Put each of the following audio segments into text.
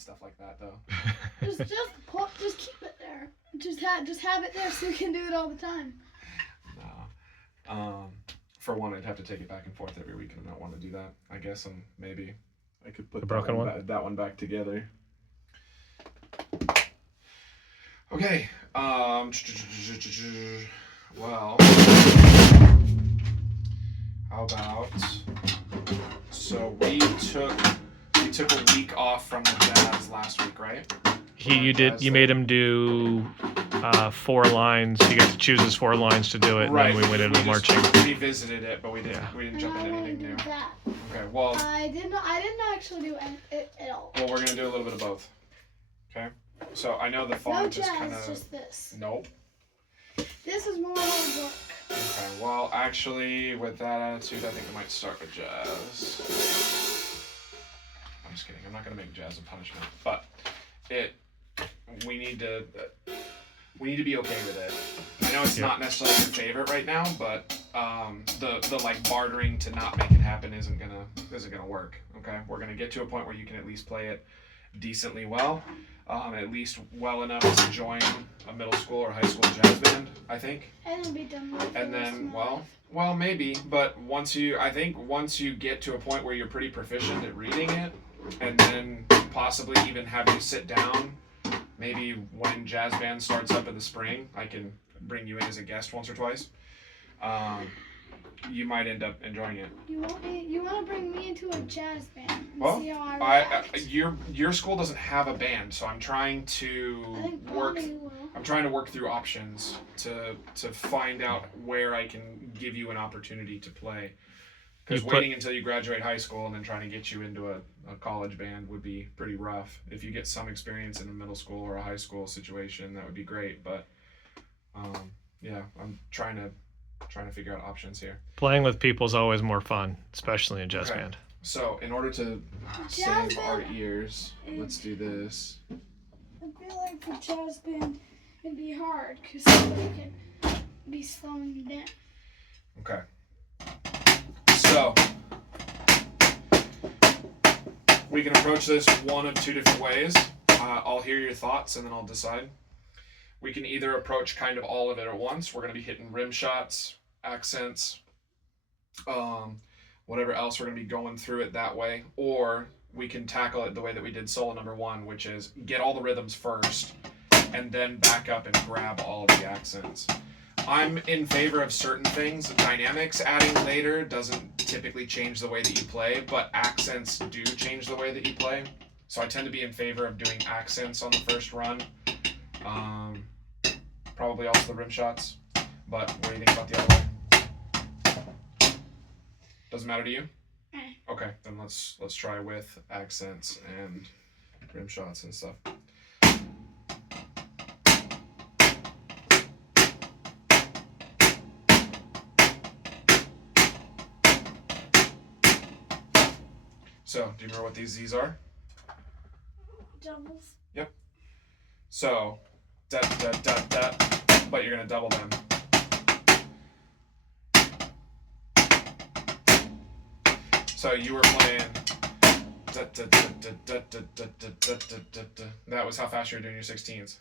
and stuff like that, though. Just keep it there. Just have it there so you can do it all the time. No. For one, I'd have to take it back and forth every week, and I don't want to do that. I guess maybe I could put that one back together. Okay. Well, how about? So we took a week off from the jazz last week, right? You made him do 4 lines. He got to choose his 4 lines to do it, right. And then we went into marching. We revisited it, but we didn't jump into anything new. That. Okay, well. I didn't actually do it at all. Well, we're gonna do a little bit of both. Okay. So I know the font is kind of. Just this. Nope. This is more hard work. Okay. Well, actually, with that attitude, I think I might start with jazz. I'm just kidding. I'm not gonna make jazz a punishment, but we need to be okay with it. I know it's not necessarily your favorite right now, but the like bartering to not make it happen isn't gonna work. Okay, we're gonna get to a point where you can at least play it decently well, at least well enough to join a middle school or high school jazz band, I think. And it'll be done with. And then well maybe, but once you get to a point where you're pretty proficient at reading it, and then possibly even have you sit down. Maybe when jazz band starts up in the spring, I can bring you in as a guest once or twice. You might end up enjoying it. You want to bring me into a jazz band and well, see how I react. Your school doesn't have a band, so I'm trying to work through options to find out where I can give you an opportunity to play. Because waiting until you graduate high school and then trying to get you into a college band would be pretty rough. If you get some experience in a middle school or a high school situation, that would be great. But I'm trying to figure out options here. Playing with people is always more fun, especially in jazz band. So in order to save our ears, let's do this. I feel like for jazz band it'd be hard because somebody could be slowing you down. Okay. So, we can approach this one of 2 different ways. I'll hear your thoughts and then I'll decide. We can either approach kind of all of it at once. We're going to be hitting rim shots, accents, whatever else, we're going to be going through it that way. Or we can tackle it the way that we did solo number 1, which is get all the rhythms first and then back up and grab all of the accents. I'm in favor of certain things. Dynamics adding later doesn't typically change the way that you play, but accents do change the way that you play. So I tend to be in favor of doing accents on the first run. Probably also the rim shots. But what do you think about the other one? Doesn't matter to you? Okay, then let's try with accents and rim shots and stuff. So, do you remember what these Z's are? Doubles. Yep. So, da da da da, but you're gonna double them. So you were playing da da da da da da da da da da da. That was how fast you were doing your 16s.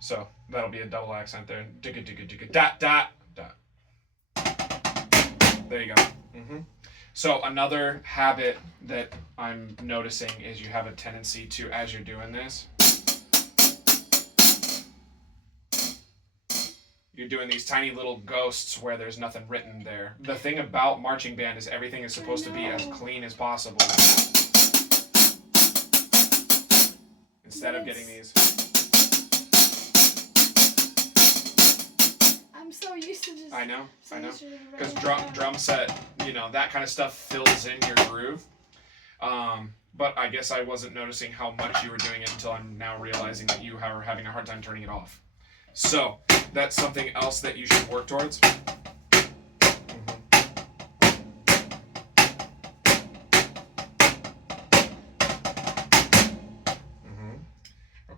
So that'll be a double accent there. Digga digga digga dot dot dot. There you go. So another habit that I'm noticing is you have a tendency to, as you're doing this, you're doing these tiny little ghosts where there's nothing written there. The thing about marching band is everything is supposed to be as clean as possible. Instead of getting these. I'm so used to just. I know. Because drum set, that kind of stuff fills in your groove. But I guess I wasn't noticing how much you were doing it until I'm now realizing that you are having a hard time turning it off. So that's something else that you should work towards.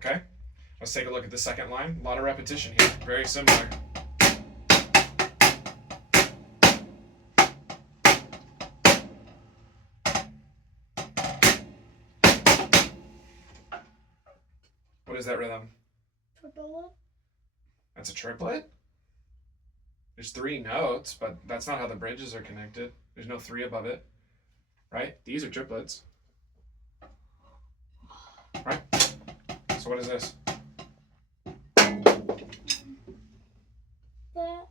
Okay? Let's take a look at the second line. A lot of repetition here. Very similar. What is that rhythm? Triplet. That's a triplet? There's 3 notes, but that's not how the bridges are connected. There's no 3 above it. Right? These are triplets. Right? So what is this? That.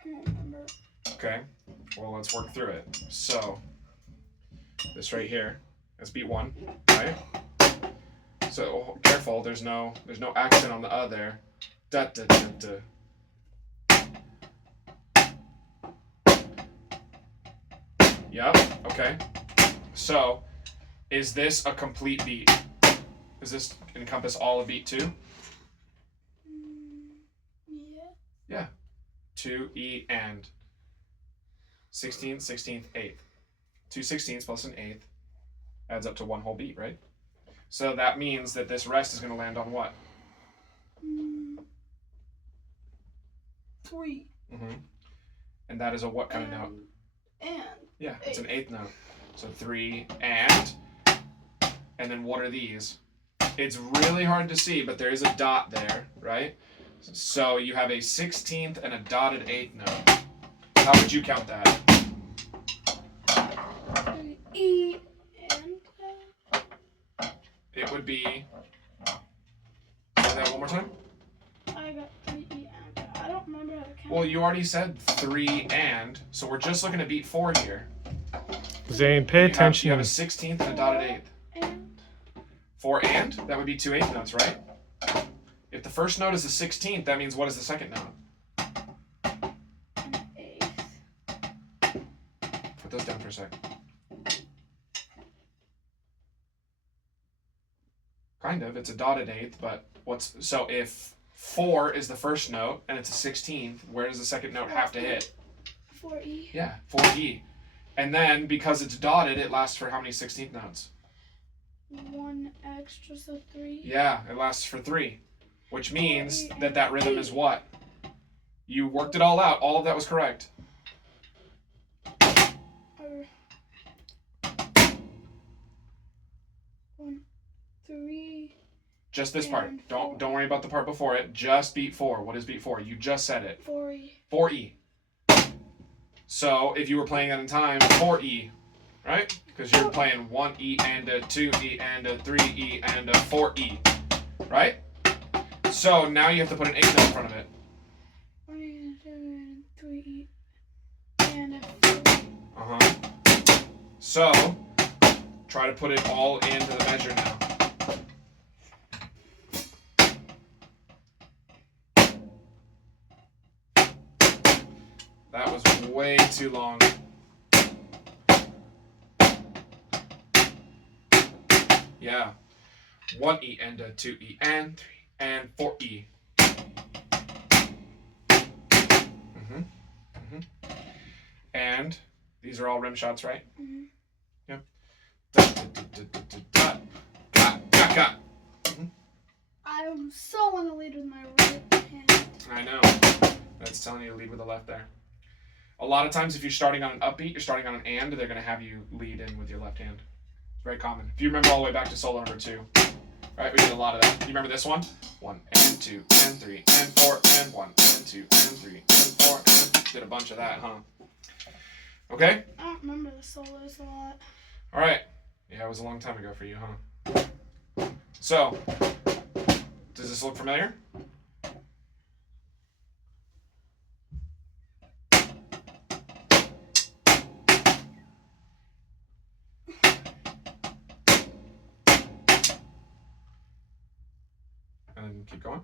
I don't remember. Okay. Well, let's work through it. So, this right here is beat 1, right? So careful. There's no accent on the other. Da da da da. Yep. Okay. So, is this a complete beat? Does this encompass all of beat 2? Yeah. Yeah. 2 E and 16th, 16th, 8th. 2 16ths plus an 8th adds up to 1 whole beat, right? So that means that this rest is going to land on what? 3. Mm-hmm. And that is a what kind of note? And. Yeah, it's an 8th note. So 3 and then what are these? It's really hard to see, but there is a dot there, right? So you have a 16th and a dotted 8th note. How would you count that? E and. It would be. Say that one more time. I got 3 E and. I don't remember how to count. Well, you already said 3 and, so we're just looking to beat 4 here. Zane, pay attention. You have a 16th and a dotted 8th. And. 4 and? That would be 2 8th notes, right? If the first note is the 16th, that means what is the second note? An 8th. Put those down for a sec. Kind of. It's a dotted 8th, but so if 4 is the first note and it's a 16th, where does the second note have to hit? 4E. Yeah, 4E. And then because it's dotted, it lasts for how many 16th notes? 1 extra, so 3. Yeah, it lasts for 3, which means that rhythm is what? You worked it all out. All of that was correct. Or 1, 3. Just this part. And Don't 4. worry about the part before it. Just beat 4. What is beat 4? You just said it. 4E. 4E. So if you were playing that in time, 4E, right? Because you're playing 1E and a 2E and a 3E and a 4E, right? So now you have to put an 8th note in front of it. 1, 2, and 3E. And a 4. Uh-huh. So try to put it all into the measure now. That was way too long. Yeah. 1E and a 2E and 3 and 4E. And these are all rim shots, right? Mm-hmm. Yep. Dot, dot, dot, dot, dot, dot. Got, got. I'm so in the lead with my right hand. I know. That's telling you to lead with the left there. A lot of times if you're starting on an upbeat, you're starting on an and, they're going to have you lead in with your left hand. It's very common. If you remember all the way back to solo number 2. Right, we did a lot of that. You remember this one? 1 and 2 and 3 and 4 and 1 and 2 and 3 and 4 and... Did a bunch of that, huh? Okay? I don't remember the solos a lot. All right. Yeah, it was a long time ago for you, huh? So, does this look familiar? And then keep going.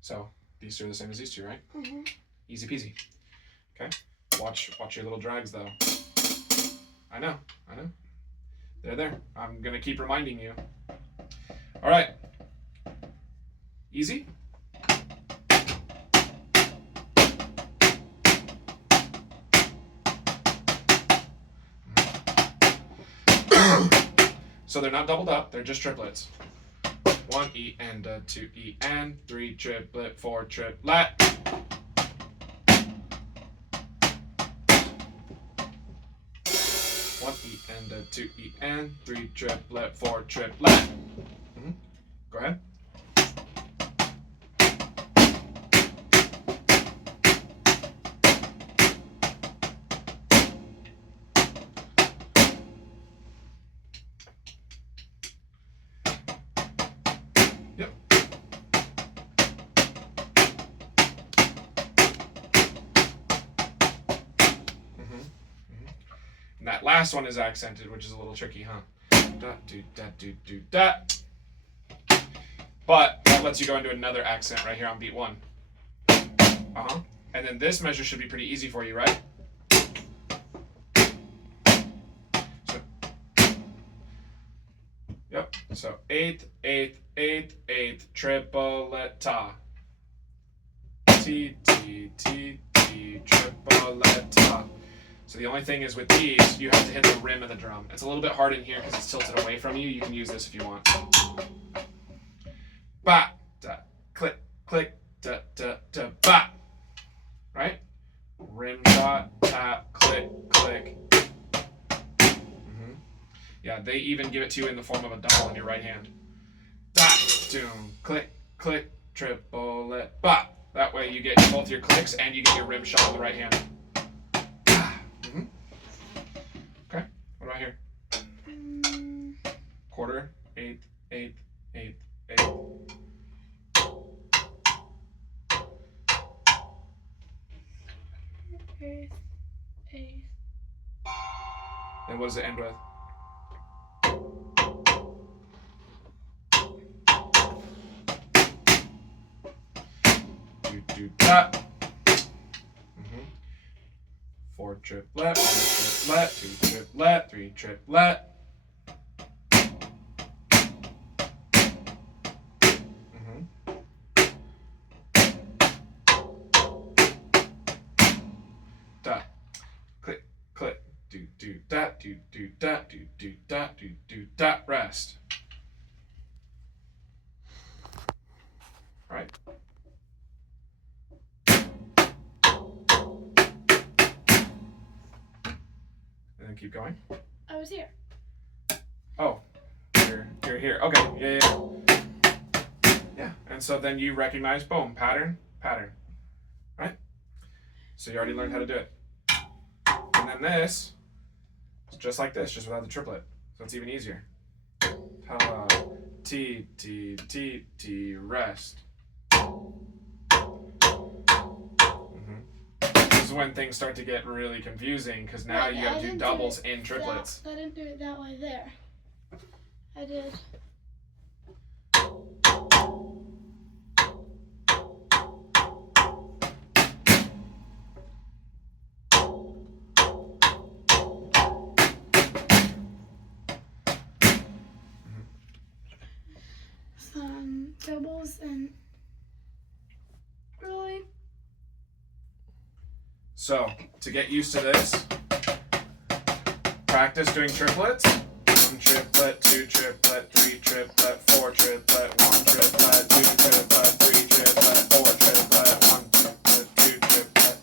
So these two are the same as these two, right? Mm-hmm. Easy peasy. Okay. Watch your little drags though. I know. They're there. I'm gonna keep reminding you. All right. Easy? So they're not doubled up, they're just triplets. 1 E and a 2 E and 3 triplet, 4 triplet. One E and a 2 E and 3 triplet, 4 triplet. Go ahead. Yep. And that last one is accented, which is a little tricky, huh? Da, do, da, do, do, da. But that lets you go into another accent right here on beat 1. And then this measure should be pretty easy for you, right? So, yep. So 8th, 8th, 8th, 8th, tripleta. T, T, T, T, tripleta. So the only thing is with these, you have to hit the rim of the drum. It's a little bit hard in here because it's tilted away from you. You can use this if you want. Ba, da, click, click, da, da, da, ba. Right? Rim shot, tap, click, click. Yeah, they even give it to you in the form of a double in your right hand. Da, doom, click, click, triplet, ba. That way you get both your clicks and you get your rim shot on the right hand. Okay, what about here? Quarter, 8th, 8th, 8th, 8th. Eighth. Then what does it end with? Do that. 4 triplet, 1 triplet, 2 triplet, 3 triplet. Da. Click, click, do that, do that, do that, do that, rest. Right? And then keep going. I was here. Oh, you're here. Okay, yeah. And so then you recognize, boom, pattern, pattern, right? So you already learned how to do it. And then this is just like this, just without the triplet. So it's even easier. Ta, T, T, T, T, rest. This is when things start to get really confusing because now you got to do doubles in triplets. I didn't do it that way there. I did. Some doubles and really. So, to get used to this, practice doing triplets. 1 triplet, 2 triplet, 3 triplet, 4 triplet, 1 triplet, 2 triplet, 3 triplet, 4 triplet, 1 triplet, 2 triplet.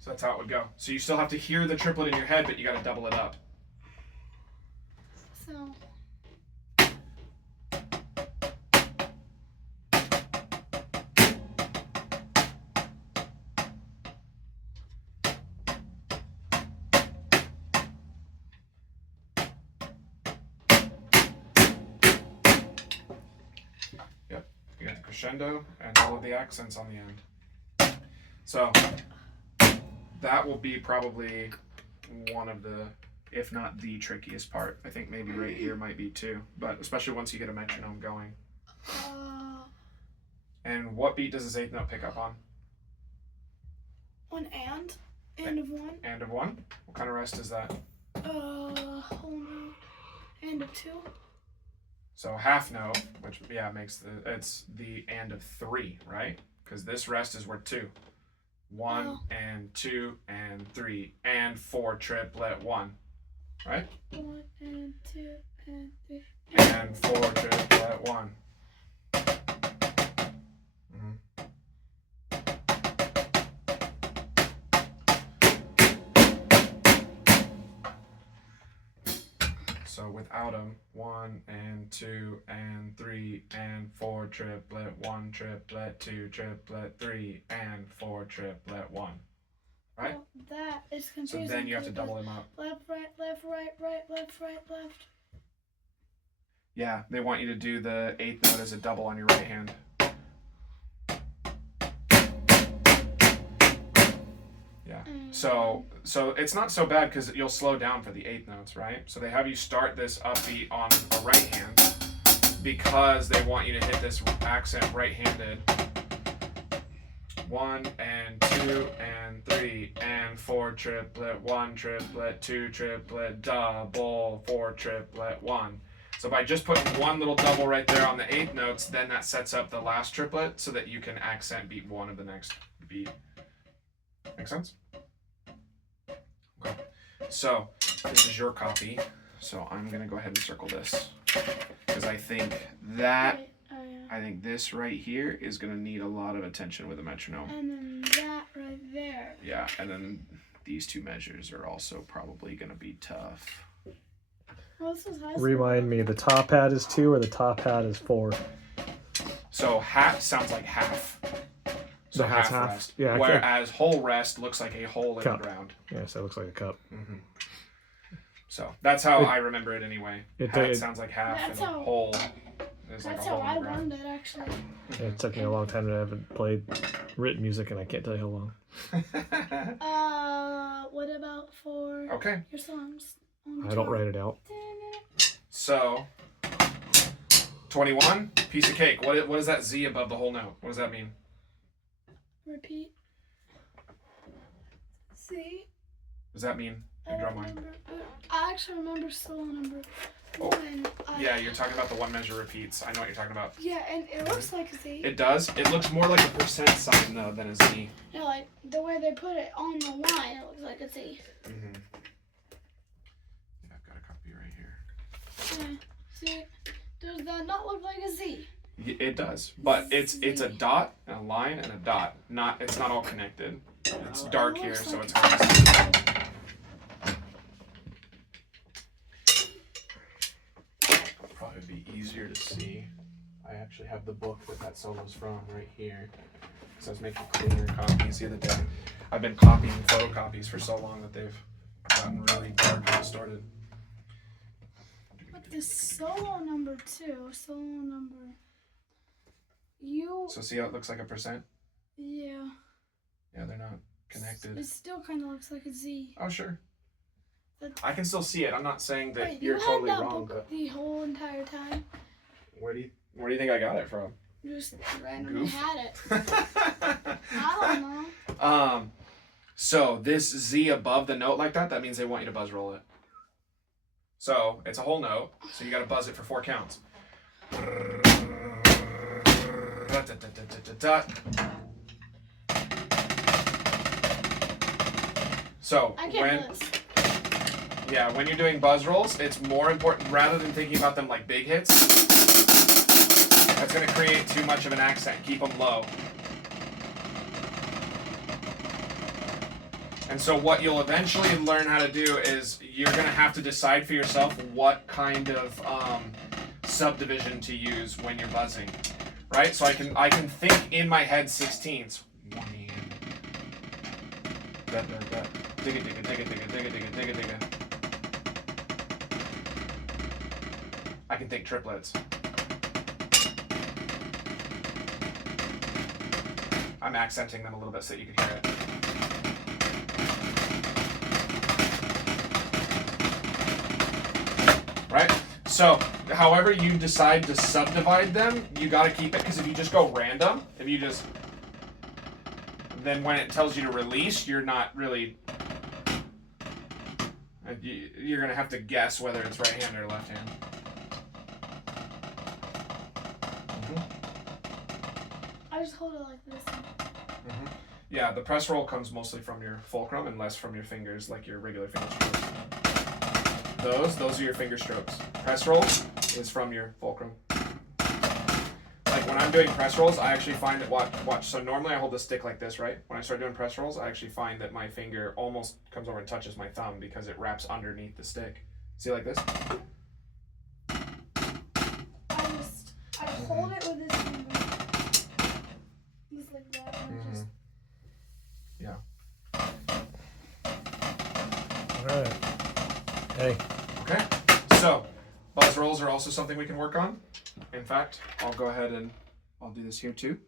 So that's how it would go. So you still have to hear the triplet in your head, but you got to double it up. So. Yep, you got the crescendo and all of the accents on the end. So that will be probably one of the if not the trickiest part. I think maybe right here might be too, but especially once you get a metronome going. And what beat does this eighth note pick up on? One and of one. And of one? What kind of rest is that? Whole note. And of two. So half note, which makes it's the and of three, right? Because this rest is worth two. One and two and three and four triplet one, right? 1 and 2 and 3 and four triplet one. So without them, 1 and 2 and 3 and 4 triplet 1 triplet 2 triplet 3 and 4 triplet 1. Right? Well, that is confusing. So then you have to double them up. Left, right, left, right, right, left, right, left. Yeah, they want you to do the eighth note as a double on your right hand. Yeah. So it's not so bad because you'll slow down for the eighth notes, right? So they have you start this upbeat on the right hand because they want you to hit this accent right-handed. 1 and 2 and 3 and 4 triplet 1 triplet 2 triplet double 4 triplet 1. So by just putting one little double right there on the eighth notes, then that sets up the last triplet so that you can accent beat one of the next beat. Make sense? Okay. So this is your copy. So I'm gonna go ahead and circle this because I think that I think this right here is gonna need a lot of attention with a metronome. And then that right there. Yeah, and then these two measures are also probably gonna be tough. Well, this is high school. Remind me, the top hat is 2 or the top hat is 4? So hat sounds like half. So The hat's half? rest. Yeah, Whereas whole rest looks like a hole in Cup. the ground. Yeah, so it looks like a cup. Mm-hmm. So that's how I remember it anyway. Hat sounds like half That's and how- whole is like a That's hole how in I the ground. learned it, actually. It took me a long time to have played written music, and I can't tell you how long. What about for Okay, your songs? I don't write it out. so 21, piece of cake. What is that Z above the whole note? What does that mean? Repeat. See? What does that mean in I don't drumline? remember. I actually remember solo number Oh. 1. Yeah, you're talking about the one measure repeats. I know what you're talking about. Yeah, and it looks like a Z. It does. It looks more like a percent sign though than a Z. No, like the way they put it on the line, it looks like a Z. Mm-hmm. Yeah, I've got a copy right here. Yeah. See? Does that not look like a Z? It does, but it's a dot and a line and a dot. It's not all connected. It's dark here, so it's hard to see. Probably be easier to see. I actually have the book that solo's from right here. So I was making cleaner copies the other day. I've been copying photocopies for so long that they've gotten really dark and distorted. But the solo number 2, solo number. So see how it looks like a percent? Yeah. Yeah, they're not connected. It still kind of looks like a Z. Oh, sure. But, I can still see it. I'm not saying that wait, you're you totally had that wrong, book but the whole entire time? where do you think I got it from? Just randomly Goof. had it. I don't know. So this Z above the note like that means they want you to buzz roll it. So it's a whole note, so you gotta buzz it for 4 counts. So I can't do this. when you're doing buzz rolls, it's more important rather than thinking about them like big hits. That's gonna create too much of an accent. Keep them low. And so what you'll eventually learn how to do is you're gonna have to decide for yourself what kind of subdivision to use when you're buzzing, right? So I can think in my head 16ths. 1 and da da da, digga digga digga digga digga digga digga digga. I can think triplets. I'm accenting them a little bit so that you can hear it. So, however you decide to subdivide them, you gotta keep it, because if you just go random, then when it tells you to release, you're not really, you're gonna have to guess whether it's right hand or left hand. I just hold it like this. Yeah, the press roll comes mostly from your fulcrum and less from your fingers, like your regular finger strokes. Those are your finger strokes. Press roll is from your fulcrum. Like when I'm doing press rolls, I actually find that, watch. So normally I hold the stick like this, right? When I start doing press rolls, I actually find that my finger almost comes over and touches my thumb because it wraps underneath the stick. See, like this? I hold it with this finger. Just like that. And just... Yeah. All right. Hey. Okay. So, buzz rolls are also something we can work on. In fact, I'll go ahead and I'll do this here too.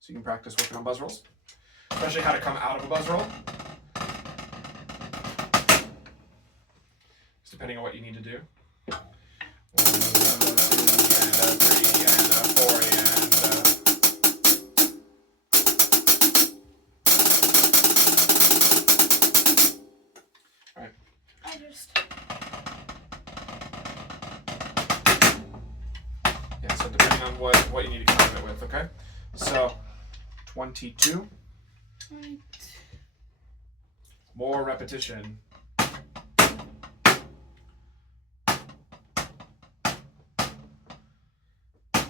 So you can practice working on buzz rolls. Especially how to come out of a buzz roll. Just depending on what you need to do. 1, 2, and 3, and 4, Alright. I just... Yeah, so depending on what you need to come out of it with, okay? So, 22. Right. More repetition.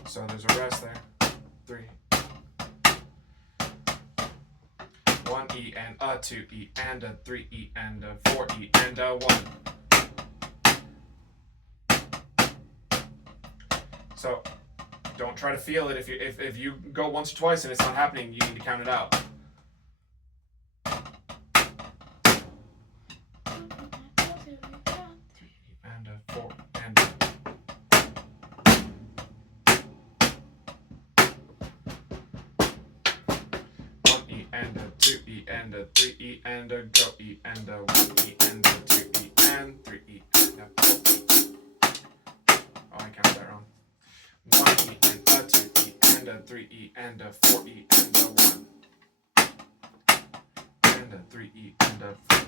So there's a rest there. 3. 1 E and a 2 E and a 3 E and a 4 E and a 1. So don't try to feel it. If you go once or twice and it's not happening, you need to count it out. And a 4 and a 1 E and a 2 E and a 3 E and a go E and a 1 E and a 2 E and 3 E and a 4 E. Oh, I counted that wrong. 1 E and a 2 E and a 3 E and a 4 E and a 1 and a 3 E and a 4.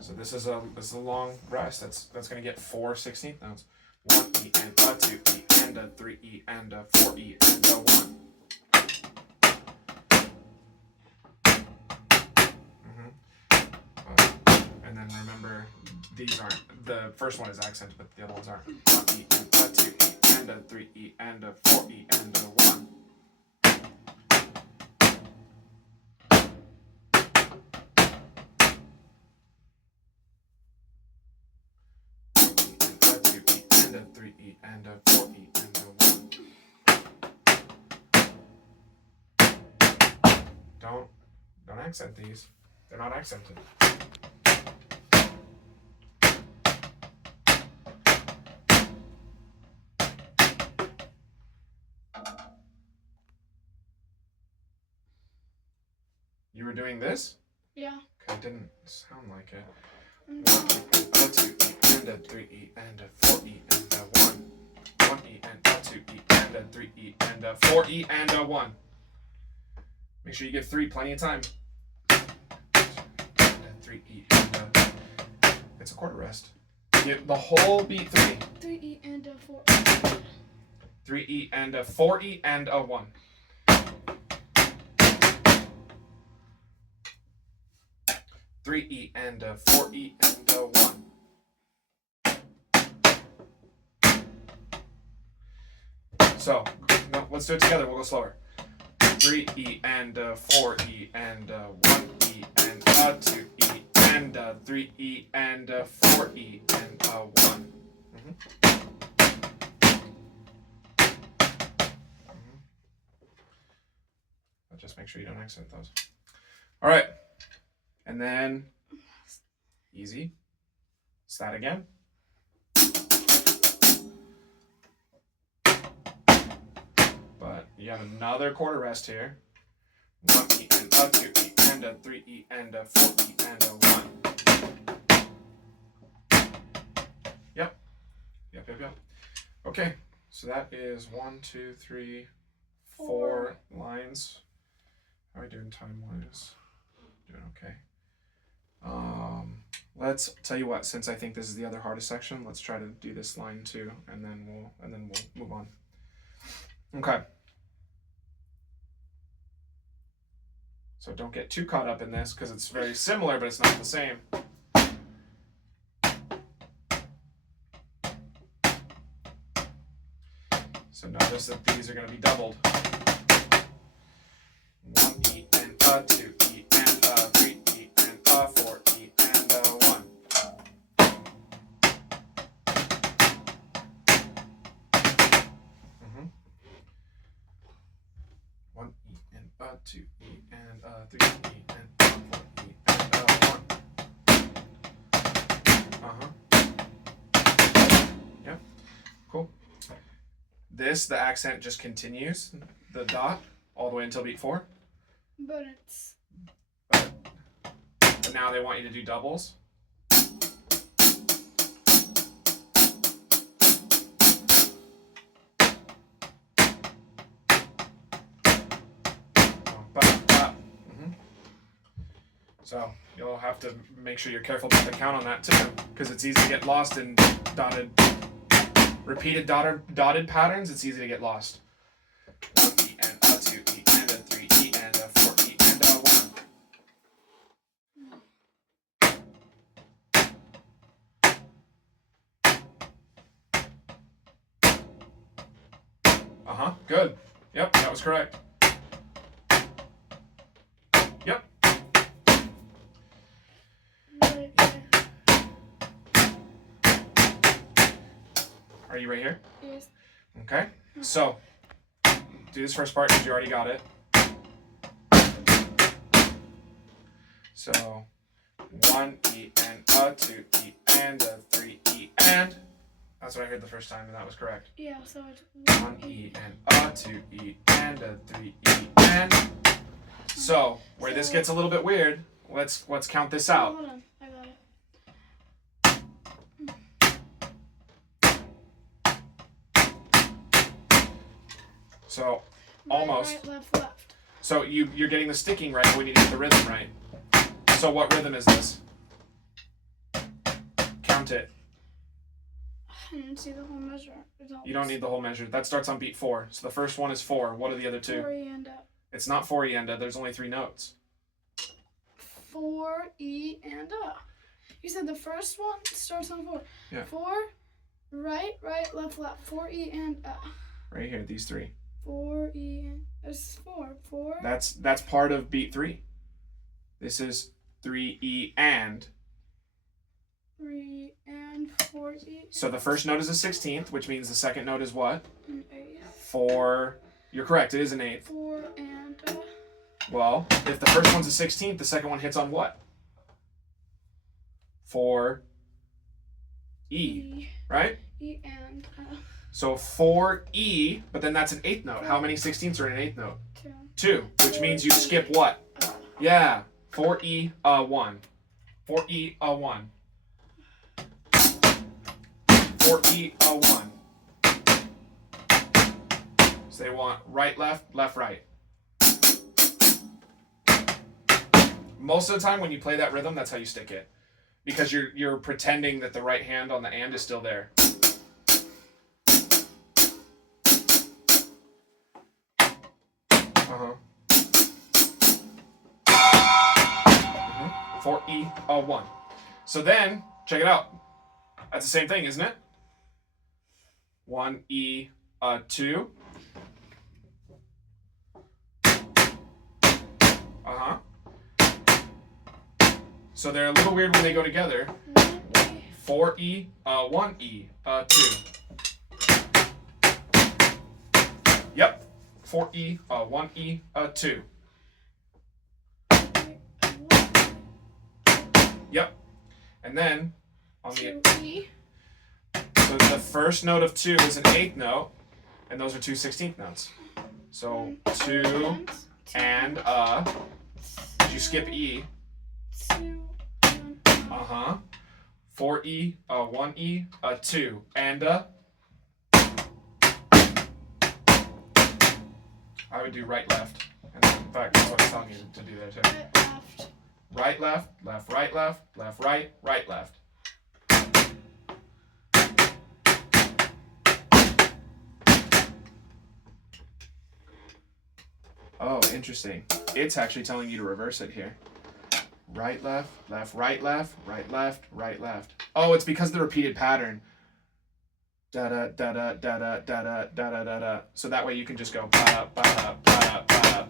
So this is a long rest. That's gonna get 4 16th notes. 1 E and a 2 E and a 3 E and a 4 E and a 1. And then remember, these aren't. The first one is accented, but the other ones aren't. 1 E and a 2 E and a 3 E and a 4 E and a 1. And a 3 E and a 4 E and a 1. Don't accent these. They're not accented. You were doing this? Yeah. It didn't sound like it. 1 E and a 2 E and a 3 E and a 4 E and a 1. 1 E and a 2 E and a 3 E and a 4 E and a 1. Make sure you give 3 plenty of time. And a 3 E and a... It's a quarter rest. Give the whole beat 3. 3 E and a 4. 3 E and a 4 E and a 1. 3 E and a 4 E and a 1. So, no, let's do it together. We'll go slower. 3 E and a 4 E and a 1 E and a 2 E and a 3 E and a 4 E and a 1. But just make sure you don't accent those. All right. And then, easy. It's that again. But you have another quarter rest here. 1 E and a 2 E and a 3 E and a 4 E and a 1. Yep. Okay, so that is 1, 2, 3, 4 lines. How are we doing time wise? Doing okay. Let's tell you what, since I think this is the other hardest section, let's try to do this line too, and then we'll move on. Okay. So don't get too caught up in this because it's very similar, but it's not the same. So notice that these are going to be doubled. 1 E and a, 2 E and a, 3 E and a, 4 E and a, 1. Mm-hmm. 1 E and a, 2 E and a, 3 E and a, 4 E and a, 1. Yep. Cool. This, the accent just continues, the dot, all the way until beat 4. But it's. But now they want you to do doubles. So you'll have to make sure you're careful about the count on that too, because it's easy to get lost in repeated dotted patterns. It's easy to get lost. 1 E and a, 2 E and a, 3 E and a, 4 E and a, 1. Good. Yep, that was correct. Yep. Are you right here? Yes. Okay. So, do this first part because you already got it. So, 1 E and a, 2 E and a, 3 E and. That's what I heard the first time, and that was correct. Yeah, so it's 1 E and a, 2 E and a, 3 E and. So, where this gets a little bit weird, let's count this out. Hold on, I got it. So, Right, almost. Right, left. So you're getting the sticking right, but we need to get the rhythm right. So what rhythm is this? Count it. I didn't see the whole measure. You don't need the whole measure. That starts on beat 4. So the first one is 4. What are the other 2? 4 E and a. It's not 4 E and a. There's only 3 notes. 4 E and a. You said the first one starts on 4. Yeah. 4, right, left. 4 E and a. Right here, these 3. 4 E and it's 4. 4. That's part of beat 3. This is 3 E and. 3 and 4 E. So the first note is a 16th, which means the second note is what? An 8. 4. You're correct. It is an 8th. 4 and a. Well, if the first one's a 16th, the second one hits on what? 4 E, right? E and a. So 4 E, but then that's an 8th note. How many 16ths are in an 8th note? 2. 2, which means you skip what? Yeah, 4 E 1. 4 E 1. 4 E 1. So they want right, left, right. Most of the time when you play that rhythm, that's how you stick it. Because you're pretending that the right hand on the and is still there. 4 E 1. So then, check it out. That's the same thing, isn't it? 1 E 2. So they're a little weird when they go together. 4 E 1 E 2. Yep. 4 E 1 E 2. Yep. And then on the 2 E. so the first note of 2 is an 8th note, and those are 2 16th notes. So 2 and Did you skip E? 2 and 4 4E, a 1E, a 2, and a. I would do right, left. And in fact, that's what it's telling you to do there too. Right, left. Right, left, left, right, left, left, right, right, left. Oh, interesting. It's actually telling you to reverse it here. Right, left, left, right, left, right, left, right, left. Oh, it's because of the repeated pattern. Da da da da da da da da da da da. So that way you can just go ba da ba da ba da ba da.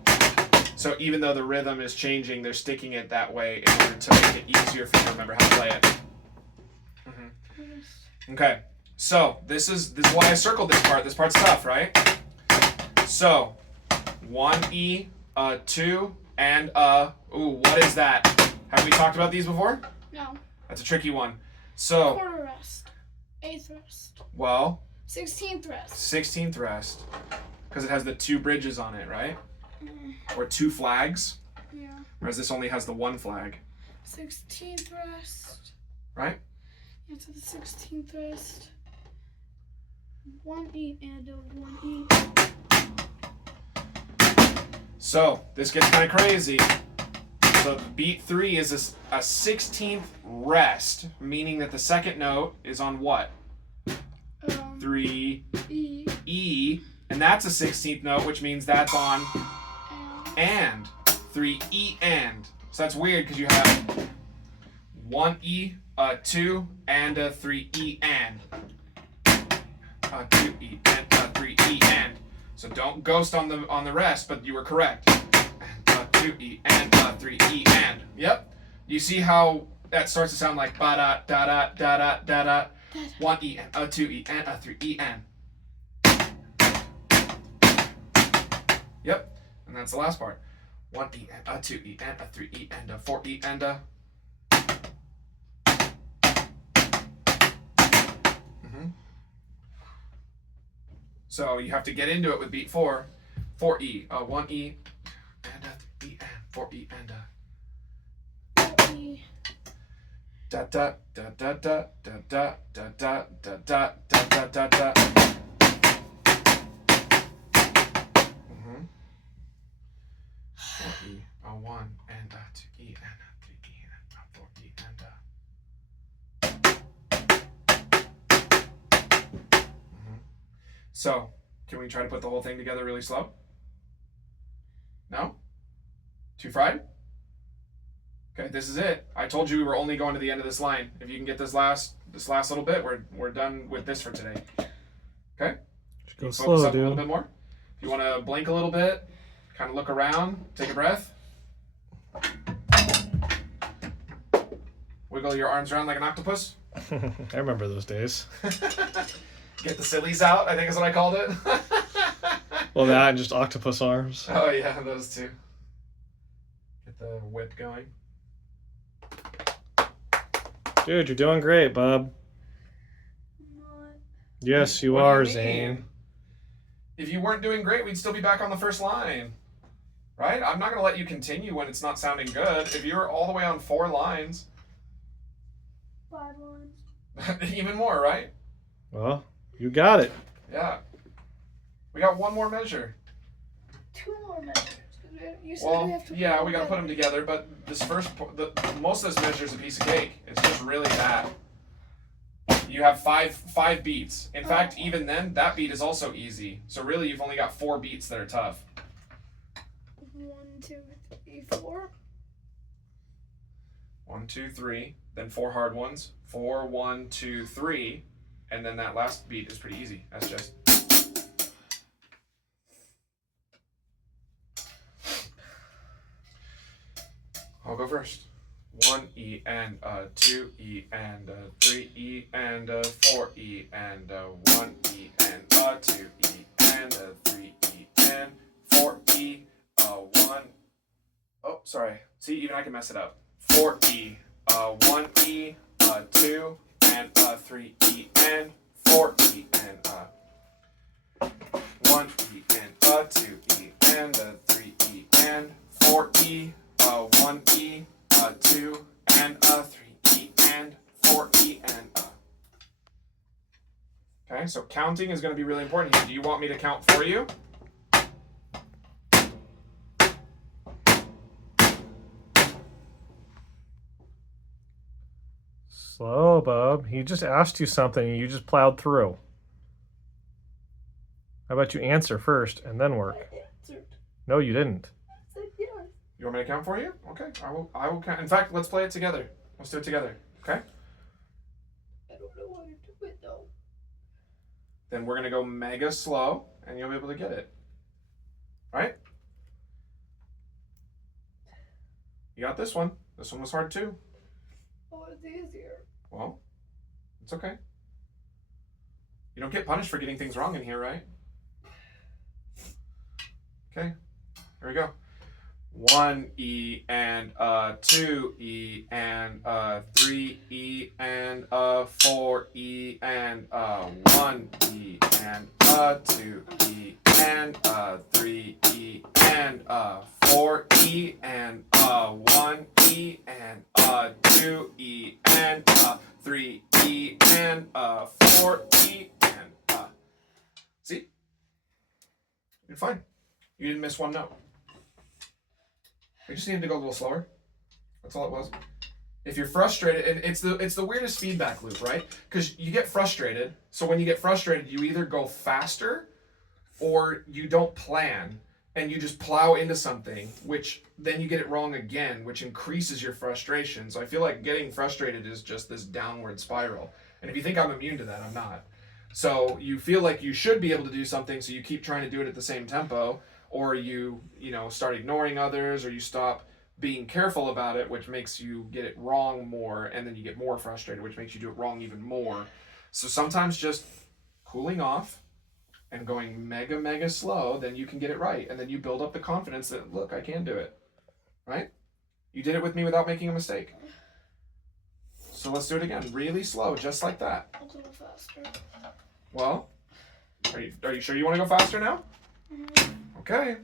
So even though the rhythm is changing, they're sticking it that way in order to make it easier for you to remember how to play it. Okay, so this is why I circled this part. This part's tough, right? So 1E, a 2, and a. Ooh, what is that? Have we talked about these before? No. That's a tricky one. So, Quarter rest. 8th rest. well, 16th rest. 16th rest, because it has the 2 bridges on it, right? Or 2 flags. Yeah. Whereas this only has the 1 flag, 16th rest. right? Yeah, so the 16th rest. 1E and a 1E. So this gets kind of crazy. So beat 3 is a 16th rest, meaning that the second note is on what? 3 E. E, and that's a 16th note, which means that's on and 3 E and. So that's weird because you have 1 E, a 2, and a 3 E and. A 2 E and a 3 E and. So don't ghost on the rest, but you were correct. A 2 E and a 3 E and. Yep. You see how that starts to sound like ba da da da da da da da. 1 E and a 2 E and a 3 E and. Yep. And that's the last part. 1 E and a 2 E and a 3 E and a 4 E and a. So you have to get into it with beat 4. 4 E, 1 E and a 3 E and 4 E and a. 4E. Da da da da da da da da da da da da da da da. Mhm. 4 E, a 1 and a 2 E and a 3 E and a 4 E and a. So, can we try to put the whole thing together really slow? No? Too fried? Okay, this is it. I told you we were only going to the end of this line. If you can get this last little bit, we're done with this for today. Okay? Just go Focus slow, up a little dude. bit more. If you want to blink a little bit, kind of look around, take a breath. Wiggle your arms around like an octopus. I remember those days. Get the sillies out, I think is what I called it. Well, that and just octopus arms. Oh yeah, those two. Get the whip going. Dude, you're doing great, bub. Not. Yes, you What do are, mean? Zane. If you weren't doing great, we'd still be back on the first line. Right? I'm not going to let you continue when it's not sounding good. If you're all the way on 4 lines, 5 lines. even more, right? Well, you got it. Yeah. We got one more measure. 2 more measures. You said we Well, have to yeah, we got to put them together, but this most of this measure is a piece of cake. It's just really that. You have five beats. In fact, even then, that beat is also easy. So really, you've only got 4 beats that are tough. 1, 2, 3, 4. 1, 2, 3. Then 4 hard ones. 4, 1, 2, 3. And then that last beat is pretty easy. That's just. I'll go first. 1 E and a 2 E and a 3 E and a 4 E and a 1 E and a 2 E and a 3 E and 4 E a 1. Oh, sorry. See, even I can mess it up. 4 E, a 1 E, a 2 and a 3 E and 4 E and a 1 E and a 2 E and a 3 E and 4 E, a 1 E, a 2 and a 3 E and 4 E Okay, so counting is going to be really important here. Do you want me to count for you? Slow, bub. He just asked you something and you just plowed through. How about you answer first and then work? I answered. No, you didn't. I said yes. You want me to count for you? Okay, I will count. In fact, let's play it together. Let's do it together. Okay? I don't know how to do it though. Then we're going to go mega slow and you'll be able to get it. Right? You got this one. This one was hard too. Oh, it's easier. Well, it's okay. You don't get punished for getting things wrong in here, right? Okay, here we go. 1E and 2E and 3E and 4E and 1E and 2E and 3E and 4E and 1E and 2E and 3E and 4E and see? You're fine. You didn't miss one note. We just needed to go a little slower. That's all it was. If you're frustrated, and it's the weirdest feedback loop, right? Because you get frustrated. So when you get frustrated, you either go faster or you don't plan and you just plow into something, which then you get it wrong again, which increases your frustration. So I feel like getting frustrated is just this downward spiral. And if you think I'm immune to that, I'm not. So you feel like you should be able to do something, so you keep trying to do it at the same tempo, or you start ignoring others, or you stop being careful about it, which makes you get it wrong more, and then you get more frustrated, which makes you do it wrong even more. So sometimes just cooling off and going mega slow, then you can get it right, and then you build up the confidence that, look, I can do it, right? You did it with me without making a mistake. So let's do it again, really slow, just like that. I'll do it faster. Well, are you sure you want to go faster now? Mm-hmm. Okay.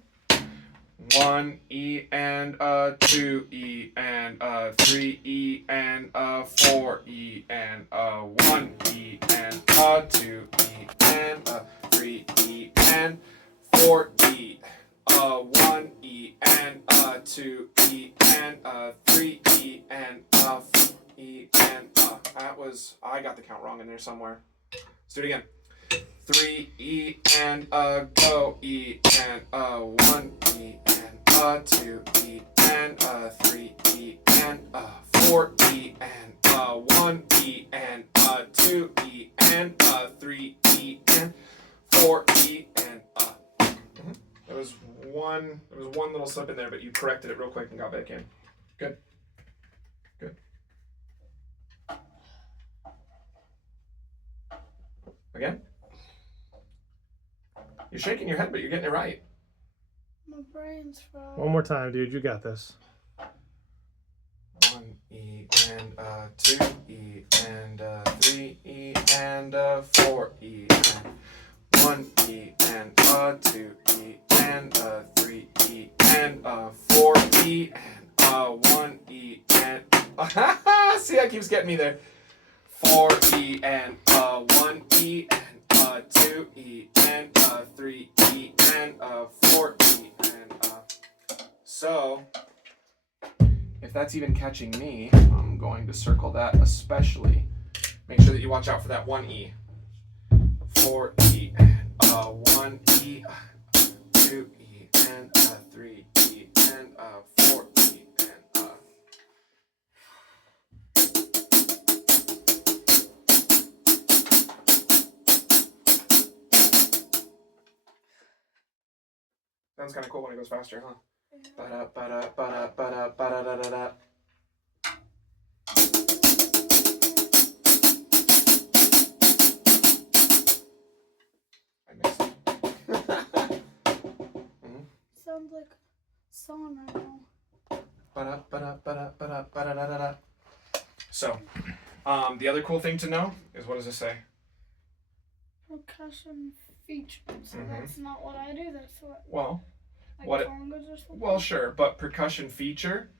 1E and 2E and 3E and 4E and 1E and 2E and 3E and 4E, 1E and 2E and 3E and 4E and I got the count wrong in there somewhere. Let's do it again. 3E and go E and 1E and 2E and 3E and 4E and 1E and 2E and 3E and 4E and There was one little slip in there, but you corrected it real quick and got back in. Good. Good. Again? You're shaking your head, but you're getting it right. My brain's fried. One more time, dude. You got this. 1E and 2E and 3E and 4E and 1E and 2E and 3E and 4E and 1E and see, that keeps getting me there. 4E and 1E and 2E and 3E and 4E and so if that's even catching me, I'm going to circle that especially. Make sure that you watch out for that 1E. 4E and 1E, 2E and 3E and 4E and sounds kind of cool when it goes faster, huh? Ba-da, ba-da, ba-da, ba-da, ba-da, da, da, da. I missed it. Sounds like a song I know. Ba-da, ba-da, ba-da, ba-da, ba-da, da, da, da. So, the other cool thing to know is, what does it say? Percussion feature. So Mhm. that's not what I do. That's what. Well, Like what it- congas or something. well, sure, but percussion feature,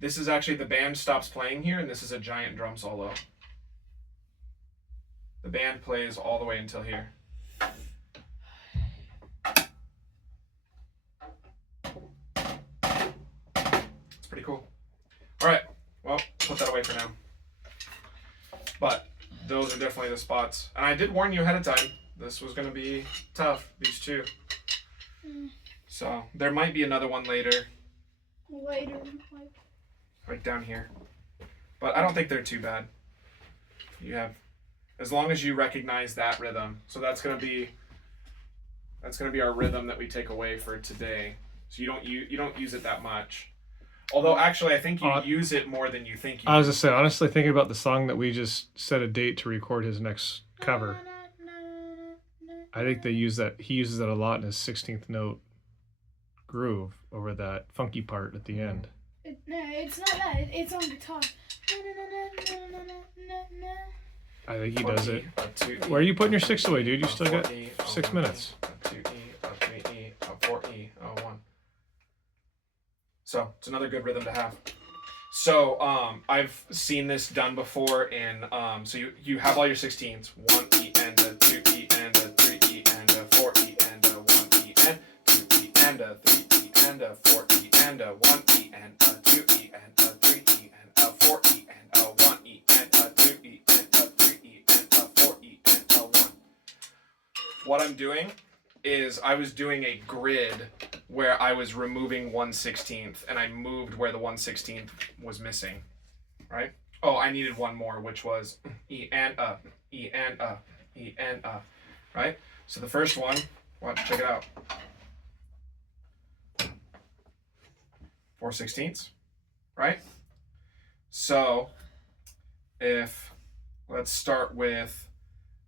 this is actually the band stops playing here, and this is a giant drum solo. the band plays all the way until here. It's pretty cool. All right, well, put that away for now. But those are definitely the spots. And I did warn you ahead of time. This was going to be tough, these two. So there might be another one later. Later. Right down here. But I don't think they're too bad. You have, as long as you recognize that rhythm. So that's gonna be our rhythm that we take away for today. So you don't use it that much. Although actually I think you use it more than you think you I was just saying, honestly, thinking about the song that we just set a date to record his next cover. I think they use that. He uses that a lot in his 16th note groove over that funky part at the end. No, it's not that. It's on guitar. I think he does it. Where are you putting your 6 away, dude? You still got 6 minutes. A 2E, a 3E, a 4E, a 1. So it's another good rhythm to have. So I've seen this done before in so you have all your 16ths, 1E and a 2E and a 3E and a 4E and a 1E and 2E and a 3E and a 4E and a 1E and a 2E and a 3E and a 4E and a 1E and a 2E and a 3E and a 4E and a 1. What I'm doing is I was doing a grid where I was removing 1/16th and I moved where the 1/16th was missing, right? Oh, I needed one more, which was E and a, E and a, E and a, right? So the first one, check it out. 4/16, right? So let's start with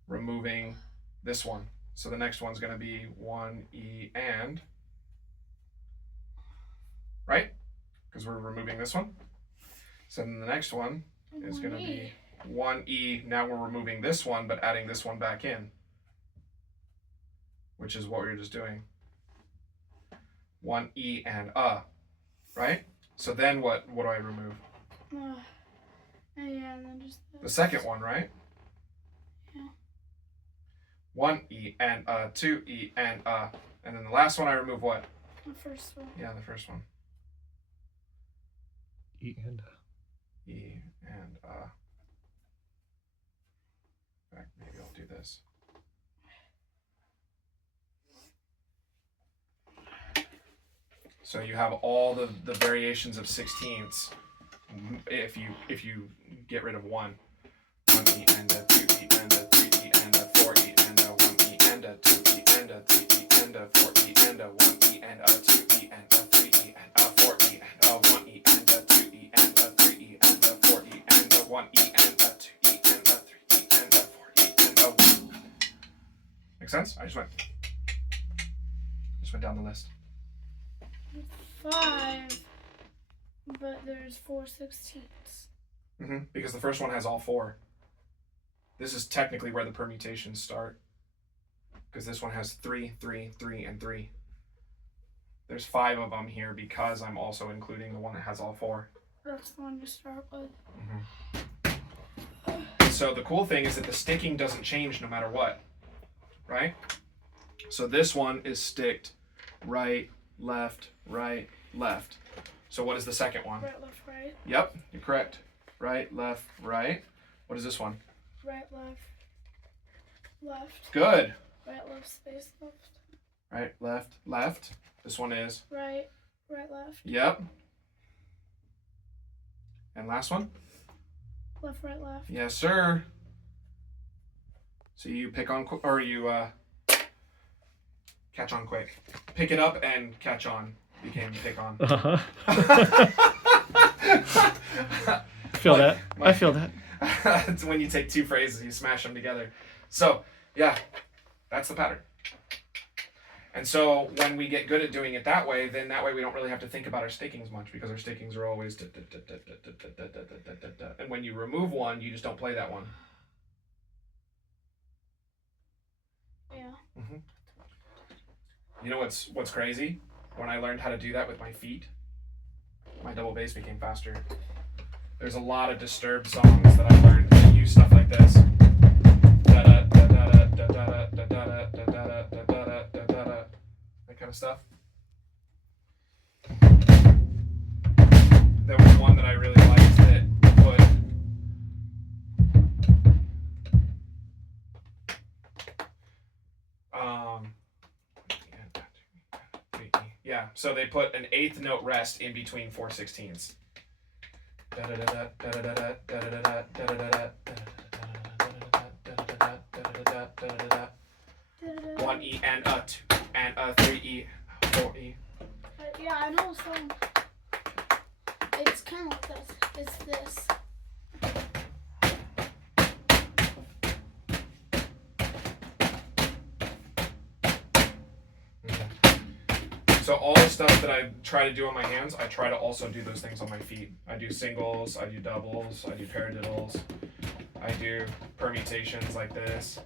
removing this one. So the next one's going to be 1E and, right? Because we're removing this one. So then the next one is going to be 1E. Now we're removing this one, but adding this one back in, which is what we were just doing. 1E and right? So then what do I remove? Yeah, and then just the second one, right? 1E and 2E and and then the last one I remove what? the first one. Yeah, the first one. E and E and in fact, maybe I'll do this. So you have all the variations of 16ths if you get rid of one. 1E and a 2E and a 3E and a 4E and a 1E and a 2E and a 3E and a 4E and a 1E and a 2E and a 3E and a 4E and a 1E and a 2E and a 3E and a 4E and a 1E and a 2E and a 3E and a 4E and a 1. Make sense? I just went down the list. 5, but there's 4/16ths. Because the first one has all 4. This is technically where the permutations start. Because this one has 3, 3, 3, and 3. There's 5 of them here because I'm also including the one that has all 4. That's the one you start with. So the cool thing is that the sticking doesn't change no matter what, right? So this one is sticked right, left, right, left. So what is the second one? Right, left, right. Yep, you're correct. Right, left, right. What is this one? Right, left, left. Good. Right, left, space, left. Right, left, left. This one is? Right, right, left. Yep. And last one? Left, right, left. Yes, sir. So you pick on, or you catch on quick. Pick it up and catch on became pick on. I feel that. I feel that. It's when you take 2 phrases, you smash them together. So, yeah, that's the pattern. And so when we get good at doing it that way, then that way we don't really have to think about our stickings much because our stickings are always and when you remove one, you just don't play that one. Yeah. You know what's crazy? When I learned how to do that with my feet, my double bass became faster. There's a lot of Disturbed songs that I learned that use stuff like this. That Yeah, so they put an eighth note rest in between 4/16ths. One E and a 2 and a 3E, 4E. Yeah, I know some. It's kind of like this. It's this. So all the stuff that I try to do on my hands, I try to also do those things on my feet. I do singles, I do doubles, I do paradiddles, I do permutations like this.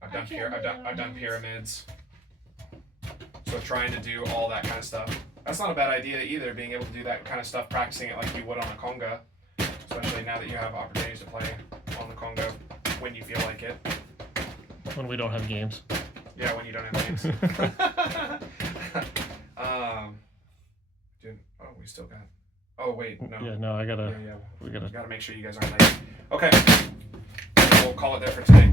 I've done pyramids. So trying to do all that kind of stuff. That's not a bad idea either, being able to do that kind of stuff, practicing it like you would on a conga. Especially now that you have opportunities to play on the conga when you feel like it. When we don't have games. Yeah, when you don't have games. Dude, oh, we still got. Oh wait, no. Yeah, no, I gotta. Yeah. We gotta. Gotta make sure you guys aren't late. Okay, we'll call it there for today.